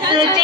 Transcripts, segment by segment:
the day.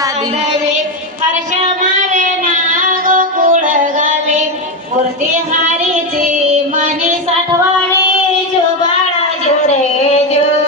साधवे Harsh मारे नाग कुळ घाले मूर्ती हारीचे मनी साठवाळे जो बाळा जो रे जो